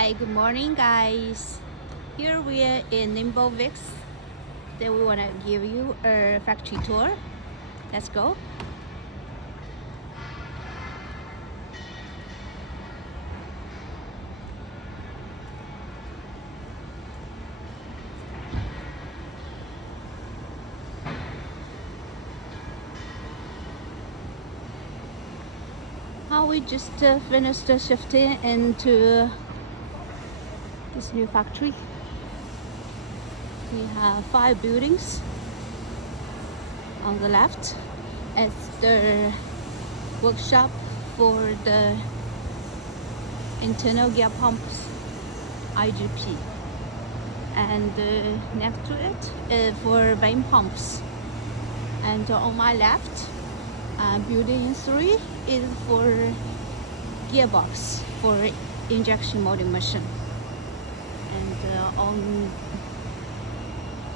Hi, good morning, guys. Here we are in ningbo vicks. Then we want to give you a factory tour. Let's go. How we just finished shifting into this new factory. We have 5 buildings. On the left is the workshop for the internal gear pumps IGP, and next to it is for vane pumps. And on my left, building 3 is for gearbox for injection molding machine. And on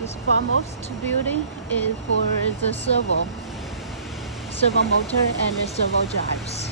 this foremost building is for the servo motor and the servo drives.